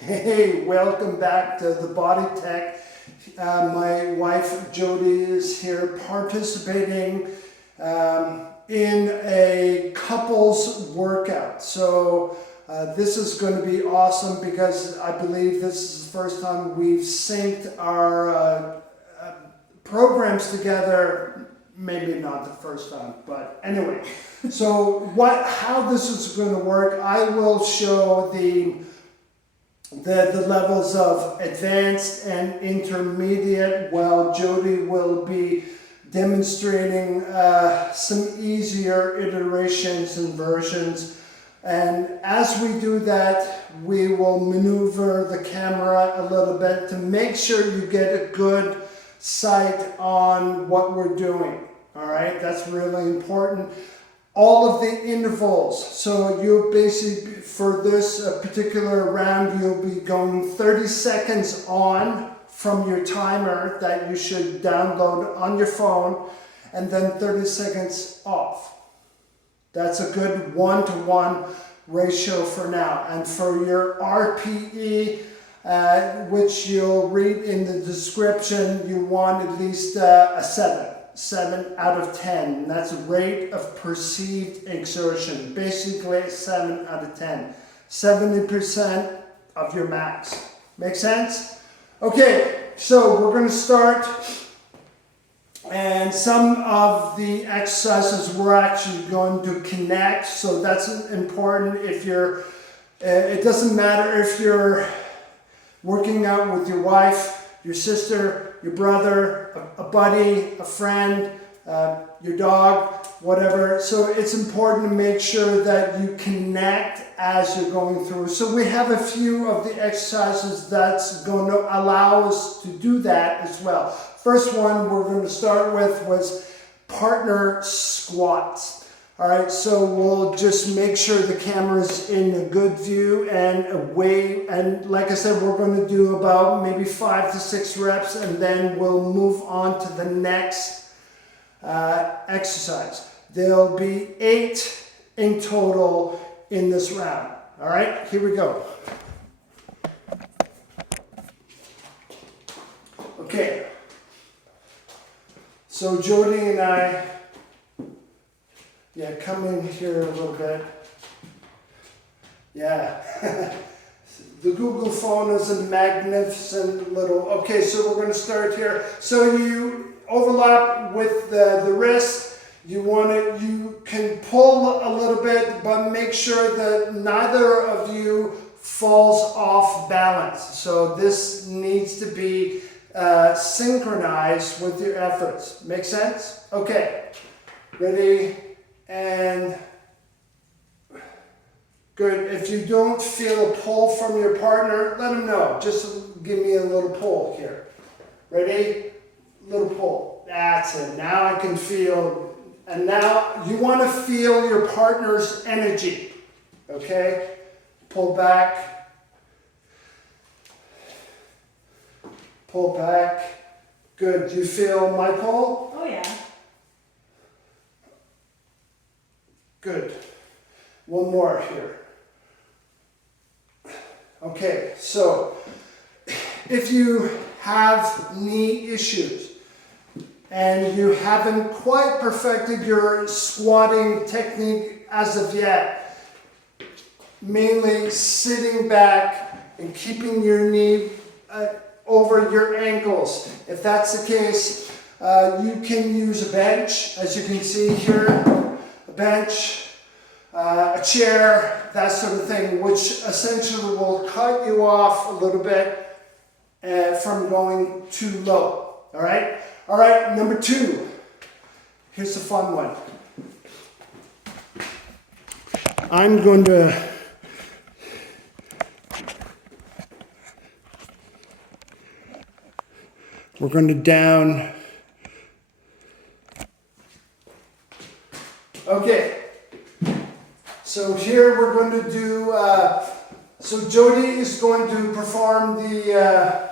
Hey, welcome back to TheBodyTech. My wife Jody is here participating in a couples workout. So this is going to be awesome because I believe this is the first time we've synced our programs together. Maybe not the first time, but anyway. So how this is going to work, I will show the levels of advanced and intermediate, while Jody will be demonstrating some easier iterations and versions. And as we do that, we will maneuver the camera a little bit to make sure you get a good sight on what we're doing. All right, that's really important. All of the intervals. So you basically, for this particular round, you'll be going 30 seconds on from your timer that you should download on your phone, and then 30 seconds off. That's a good 1-to-1 ratio for now. And for your RPE, which you'll read in the description, you want at least a 7 out of 10. And that's a rate of perceived exertion. Basically 7 out of 10. 70% of your max. Make sense? Okay, so we're going to start. And some of the exercises we're actually going to connect. So that's important. If you're, it doesn't matter if you're working out with your wife, your sister, your brother, a buddy, a friend, your dog, whatever. So it's important to make sure that you connect as you're going through. So we have a few of the exercises that's going to allow us to do that as well. First one we're going to start with was partner squats. All right, so we'll just make sure the camera's in a good view and away. And like I said, we're going to do about maybe 5 to 6 reps, and then we'll move on to the next exercise. There'll be 8 in total in this round. All right, here we go. Okay, so Jody and I, come in here a little bit. Yeah. The Google phone is a magnificent little... Okay, so we're going to start here. So you overlap with the wrist. You can pull a little bit, but make sure that neither of you falls off balance. So this needs to be synchronized with your efforts. Make sense? Okay. Ready? And good. If you don't feel a pull from your partner, let them know. Just give me a little pull here. Ready? Little pull. That's it. Now I can feel. And now you want to feel your partner's energy. Okay? Pull back. Pull back. Good. Do you feel my pull? Oh, yeah. Good. One more here. Okay, so if you have knee issues and you haven't quite perfected your squatting technique as of yet, mainly sitting back and keeping your knee over your ankles. If that's the case, you can use a bench, as you can see here. Bench, a chair, that sort of thing, which essentially will cut you off a little bit from going too low. All right? All right, number 2. Here's the fun one. We're going to down. Okay, so here we're going to do, so Jody is going to perform the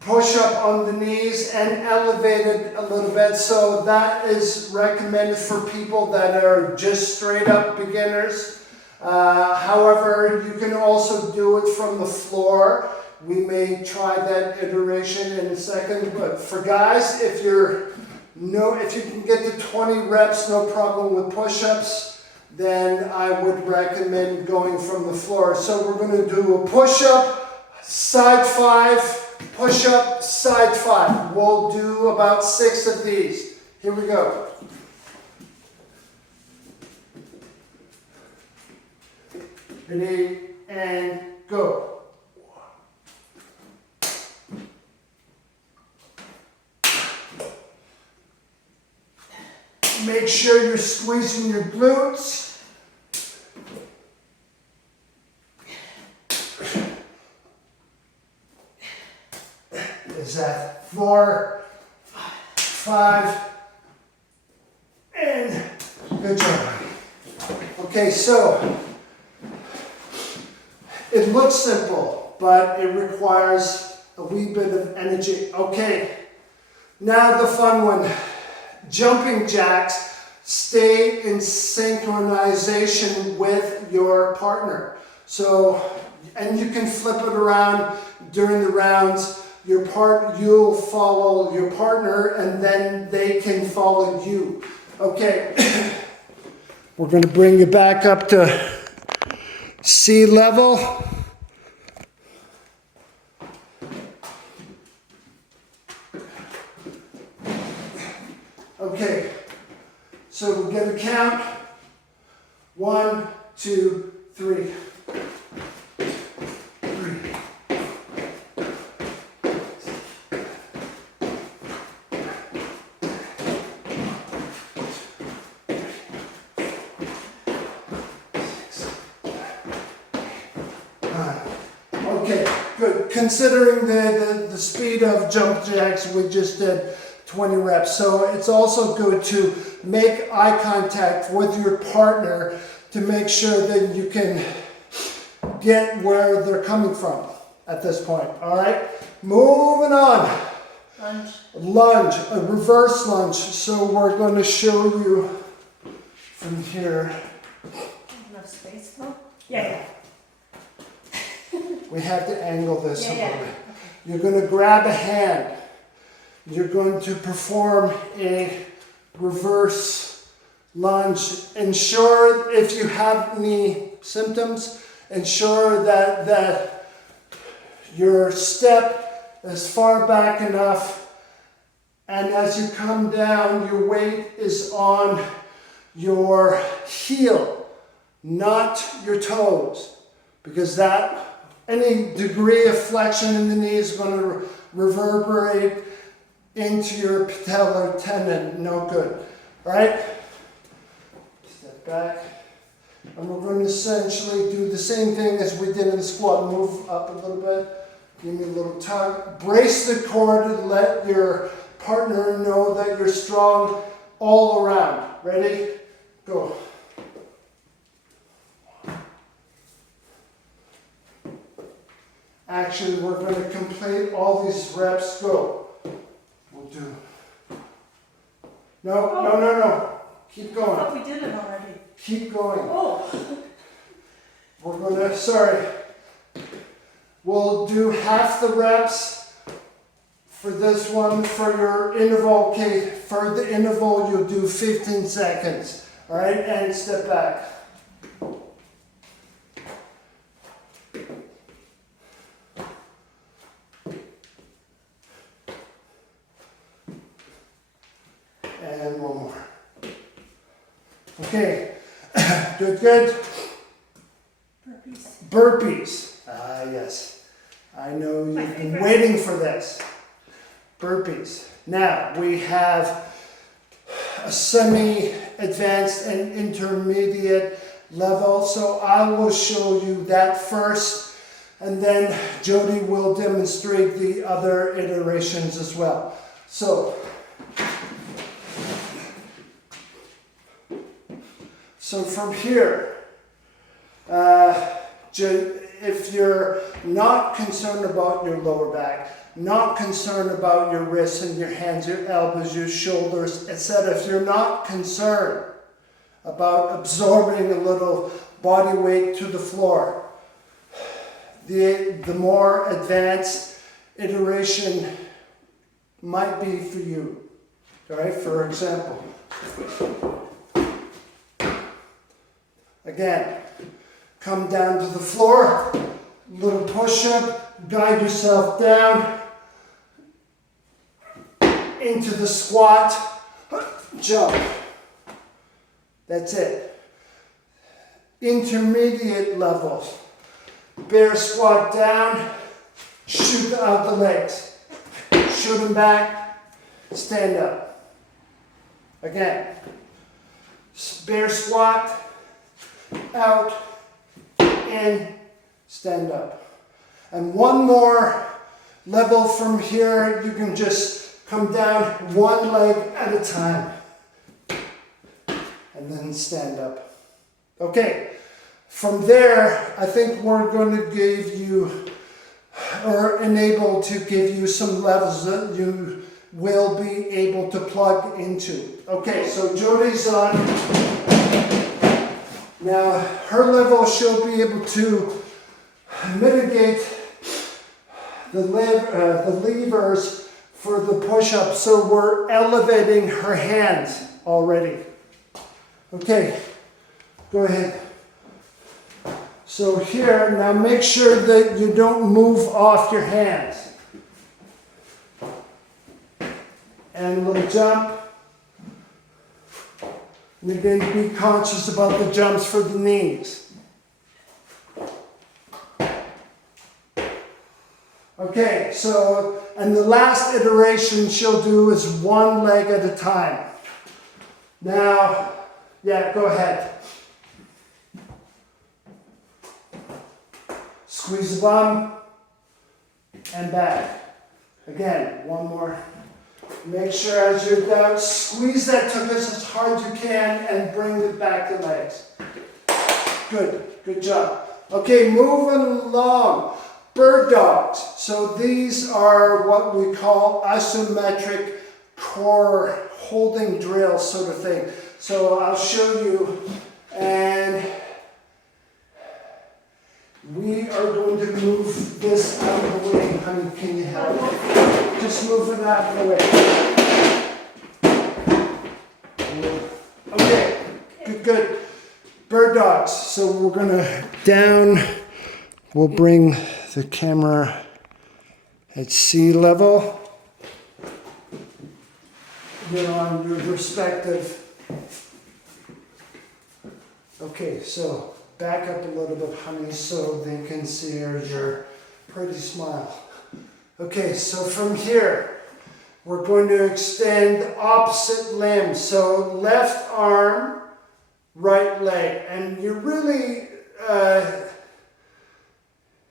push-up on the knees and elevate it a little bit. So that is recommended for people that are just straight up beginners. However, you can also do it from the floor. We may try that iteration in a second, but for guys, if you can get to 20 reps, no problem with push-ups, then I would recommend going from the floor. So we're going to do a push-up, side 5, push-up, side 5. We'll do about 6 of these. Here we go. Ready, and go. Make sure you're squeezing your glutes. Is that 4, 5, and good job. Okay, so it looks simple, but it requires a wee bit of energy. Okay, now the fun one. Jumping jacks. Stay in synchronization with your partner. So, and you can flip it around during the rounds. You'll follow your partner and then they can follow you. Okay, we're going to bring you back up to sea level. Okay, so we're going to count 1, 2, 3. 3. Okay, good. Considering the speed of jump jacks, we just did 20 reps. So it's also good to make eye contact with your partner to make sure that you can get where they're coming from at this point. All right, moving on. Lunge. Lunge, a reverse lunge. So we're going to show you from here. Enough space though? Yeah. We have to angle this a little bit. Okay. You're going to grab a hand. You're going to perform a reverse lunge. Ensure, if you have any symptoms, ensure that your step is far back enough, and as you come down, your weight is on your heel, not your toes, because that any degree of flexion in the knee is going to reverberate into your patellar tendon. No good. All right? Step back. And we're going to essentially do the same thing as we did in the squat. Move up a little bit. Give me a little tug. Brace the core to let your partner know that you're strong all around. Ready? Go. Actually, we're going to complete all these reps. Go. We'll do. No. Keep I going. thought we did it already. Keep going. Oh. We're going to, we'll do half the reps for this one for your interval. Okay, for the interval, you'll do 15 seconds. All right, and step back. And one more. Okay, good. Burpees. Burpees. Ah, yes. I know you've been waiting for this. Burpees. Now, we have a semi-advanced and intermediate level, so I will show you that first, and then Jody will demonstrate the other iterations as well. So from here, if you're not concerned about your lower back, not concerned about your wrists and your hands, your elbows, your shoulders, etc., if you're not concerned about absorbing a little body weight to the floor. The more advanced iteration might be for you. All right, for example. Again, come down to the floor, little push-up, guide yourself down into the squat, jump. That's it. Intermediate levels. Bear squat down, shoot out the legs. Shoot them back, stand up. Again, bear squat, out, in, stand up. And one more level from here, you can just come down one leg at a time. And then stand up. Okay, from there, I think we're going to give you, or enable to give you some levels that you will be able to plug into. Okay, so Jody's on. Now, her level, she'll be able to mitigate the levers for the push-up, so we're elevating her hands already. Okay, go ahead. So here, now make sure that you don't move off your hands. And a little jump. And again, be conscious about the jumps for the knees. Okay, so, and the last iteration she'll do is one leg at a time. Now, yeah, go ahead. Squeeze the bum and back. Again, one more. Make sure as you're down, squeeze that tuchus as hard as you can and bring it back to legs. Good job. Okay, moving along. Bird dogs. So these are what we call isometric core holding drills, sort of thing. So I'll show you, and we are going to move this out of the way. Honey, can you help? Just move it out of the way. Okay, good. Bird dogs. So we're going to down, we'll bring the camera at sea level. You're on your respective. Okay, so back up a little bit, honey, so they can see your pretty smile. Okay, so from here, we're going to extend the opposite limb. So left arm, right leg. And you're really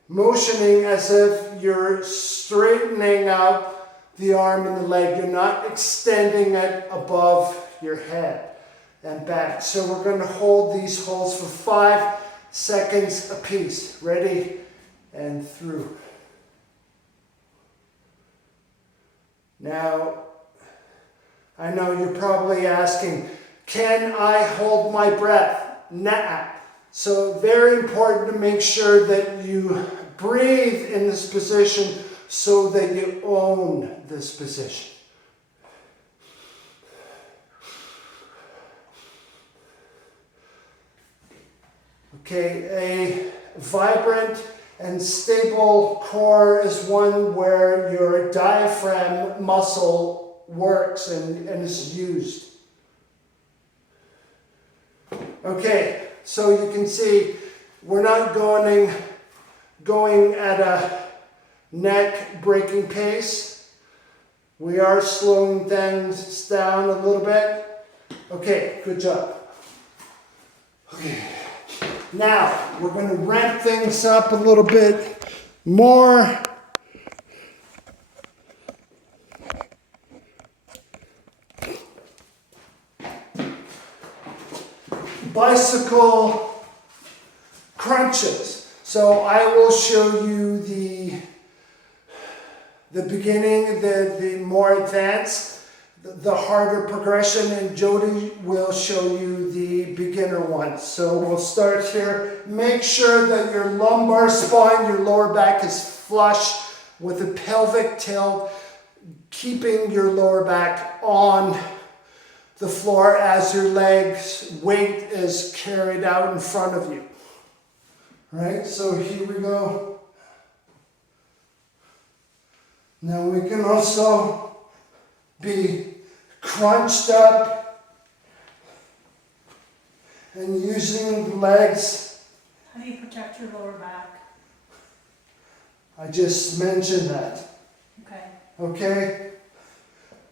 motioning as if you're straightening out the arm and the leg. You're not extending it above your head and back. So we're going to hold these holds for 5 seconds apiece. Ready? And through. Now, I know you're probably asking, can I hold my breath? Nah. So very important to make sure that you breathe in this position so that you own this position. Okay, a vibrant and stable core is one where your diaphragm muscle works and is used. Okay, so you can see we're not going at a neck breaking pace. We are slowing things down a little bit. Okay, good job. Okay. Now, we're going to ramp things up a little bit more. Bicycle crunches. So I will show you the beginning, the more advanced the harder progression, and Jody will show you the beginner one. So we'll start here. Make sure that your lumbar spine, your lower back is flush with a pelvic tilt, keeping your lower back on the floor as your legs weight is carried out in front of you. All right, so here we go. Now we can also be crunched up and using the legs. How do you protect your lower back? I just mentioned that. Okay. Okay?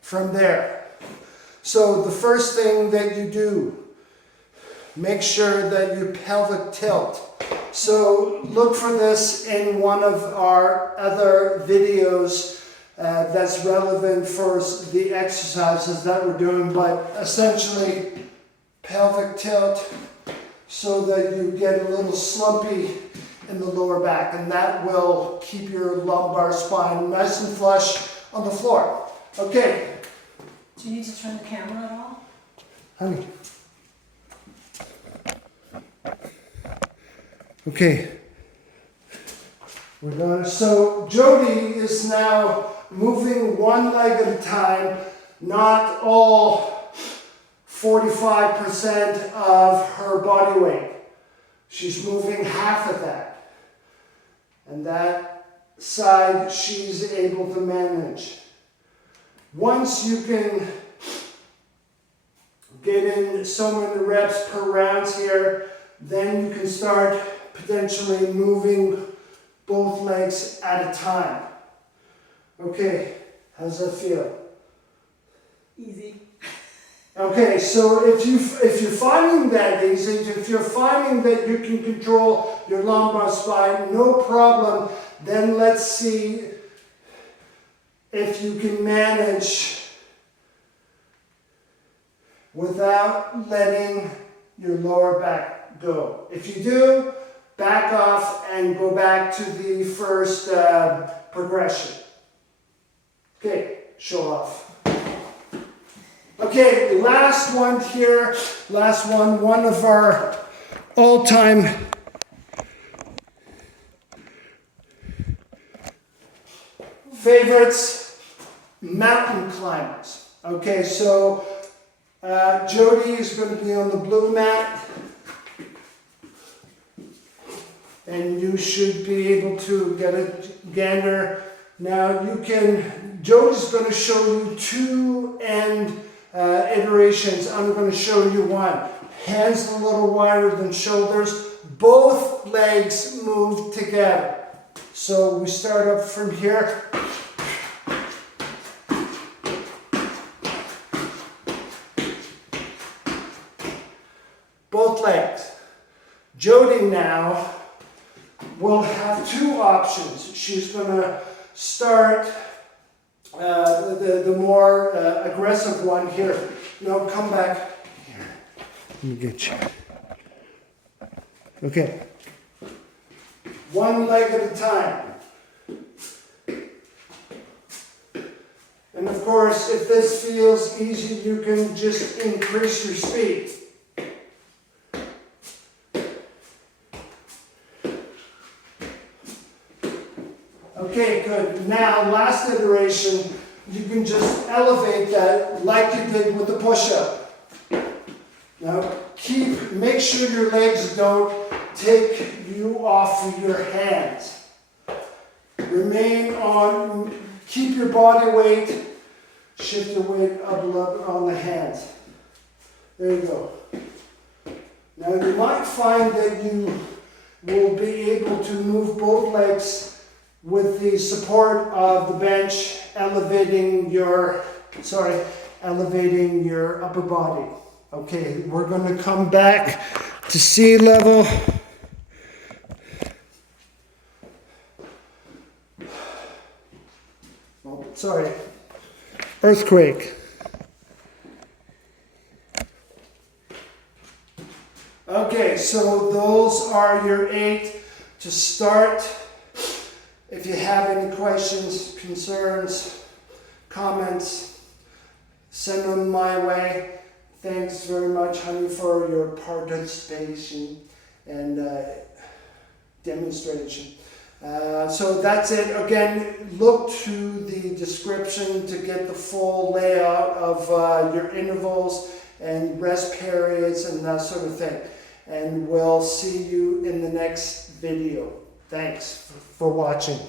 From there. So the first thing that you do, make sure that you pelvic tilt. So look for this in one of our other videos that's relevant for the exercises that we're doing, but essentially pelvic tilt so that you get a little slumpy in the lower back, and that will keep your lumbar spine nice and flush on the floor. Okay. Do you need to turn the camera at all? Honey. Okay. We're going. So Jody is now moving one leg at a time, not all 45% of her body weight. She's moving half of that. And that side she's able to manage. Once you can get in so many reps per round here, then you can start potentially moving both legs at a time. Okay, how's that feel? Easy. Okay, so if you're finding that easy, if you're finding that you can control your lumbar spine, no problem, then let's see if you can manage without letting your lower back go. If you do, back off and go back to the first progression. Okay, show off. Okay, last one here. Last one of our all-time favorites, mountain climbers. Okay, so Jody is going to be on the blue mat. And you should be able to get a gander. Now you can, Jody's going to show you two end iterations. I'm going to show you one. Hands a little wider than shoulders. Both legs move together. So we start up from here. Both legs. Jody now will have two options. She's going to start the more aggressive one here. No, come back here. Let me get you. Okay. One leg at a time. And of course, if this feels easy, you can just increase your speed. Okay, good. Now, last iteration, you can just elevate that like you did with the push-up. Now, make sure your legs don't take you off of your hands. Remain on, keep your body weight, shift your weight up a little bit on the hands. There you go. Now, you might find that you will be able to move both legs with the support of the bench, elevating your upper body. Okay, we're going to come back to sea level. Oh, sorry. Earthquake. Okay, so those are your 8 to start. If you have any questions, concerns, comments, send them my way. Thanks very much, honey, for your participation and demonstration. So that's it. Again, look to the description to get the full layout of your intervals and rest periods and that sort of thing. And we'll see you in the next video. Thanks for watching.